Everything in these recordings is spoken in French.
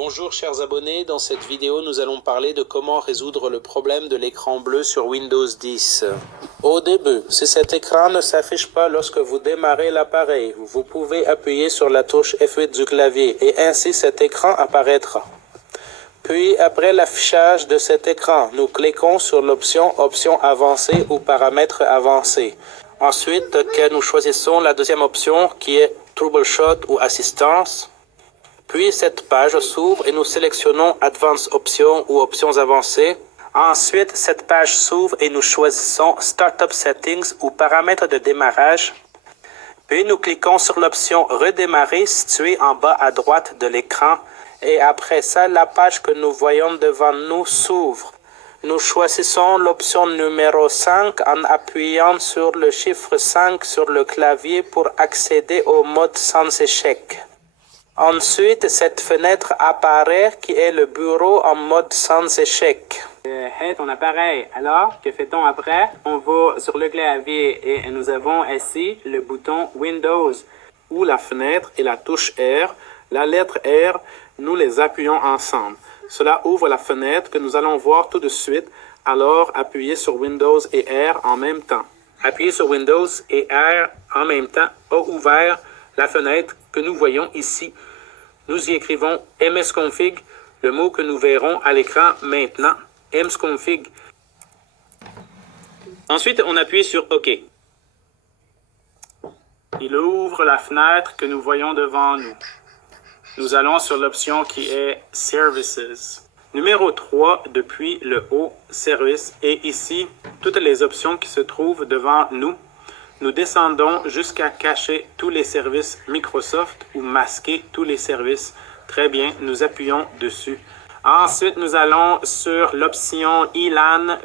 Bonjour chers abonnés, dans cette vidéo nous allons parler de comment résoudre le problème de l'écran bleu sur Windows 10. Au début, si cet écran ne s'affiche pas lorsque vous démarrez l'appareil, vous pouvez appuyer sur la touche F8 du clavier et ainsi cet écran apparaîtra. Puis après l'affichage de cet écran, nous cliquons sur l'option Options avancées ou Paramètres avancés. Ensuite, que nous choisissons la deuxième option qui est Troubleshoot ou Assistance. Puis cette page s'ouvre et nous sélectionnons Advanced Options ou Options avancées. Ensuite, cette page s'ouvre et nous choisissons Startup Settings ou Paramètres de démarrage. Puis nous cliquons sur l'option Redémarrer située en bas à droite de l'écran. Et après ça, la page que nous voyons devant nous s'ouvre. Nous choisissons l'option numéro 5 en appuyant sur le chiffre 5 sur le clavier pour accéder au mode sans échec. Ensuite, cette fenêtre apparaît qui est le bureau en mode sans échec. Hey, ton appareil. Alors, que fait-on après? On va sur le clavier et nous avons ici le bouton Windows ou la fenêtre et la touche R. La lettre R, nous les appuyons ensemble. Cela ouvre la fenêtre que nous allons voir tout de suite. Alors, appuyez sur Windows et R en même temps. Appuyez sur Windows et R en même temps a ouvert la fenêtre que nous voyons ici. Nous y écrivons msconfig, le mot que nous verrons à l'écran maintenant, msconfig. Ensuite, on appuie sur OK. Il ouvre la fenêtre que nous voyons devant nous. Nous allons sur l'option qui est Services. Numéro 3, depuis le haut, Service. Et ici, toutes les options qui se trouvent devant nous. Nous descendons jusqu'à cacher tous les services Microsoft ou masquer tous les services. Très bien, nous appuyons dessus. Ensuite, nous allons sur l'option ELAN.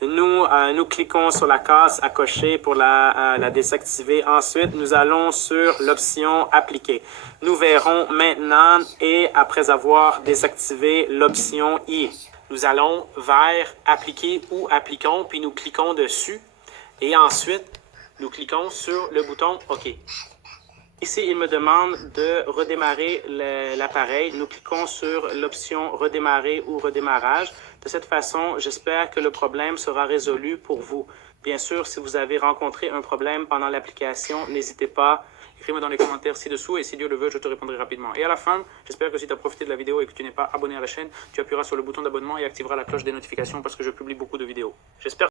Nous cliquons sur la case à cocher pour la désactiver. Ensuite, nous allons sur l'option Appliquer. Nous verrons maintenant et après avoir désactivé l'option I. Nous allons vers Appliquer ou Appliquons, puis nous cliquons dessus. Et ensuite, nous cliquons sur le bouton OK. Ici, il me demande de redémarrer l'appareil. Nous cliquons sur l'option Redémarrer ou Redémarrage. De cette façon, j'espère que le problème sera résolu pour vous. Bien sûr, si vous avez rencontré un problème pendant l'application, n'hésitez pas. Écris-moi dans les commentaires ci-dessous et si Dieu le veut, je te répondrai rapidement. Et à la fin, j'espère que si tu as profité de la vidéo et que tu n'es pas abonné à la chaîne, tu appuieras sur le bouton d'abonnement et activeras la cloche des notifications parce que je publie beaucoup de vidéos. J'espère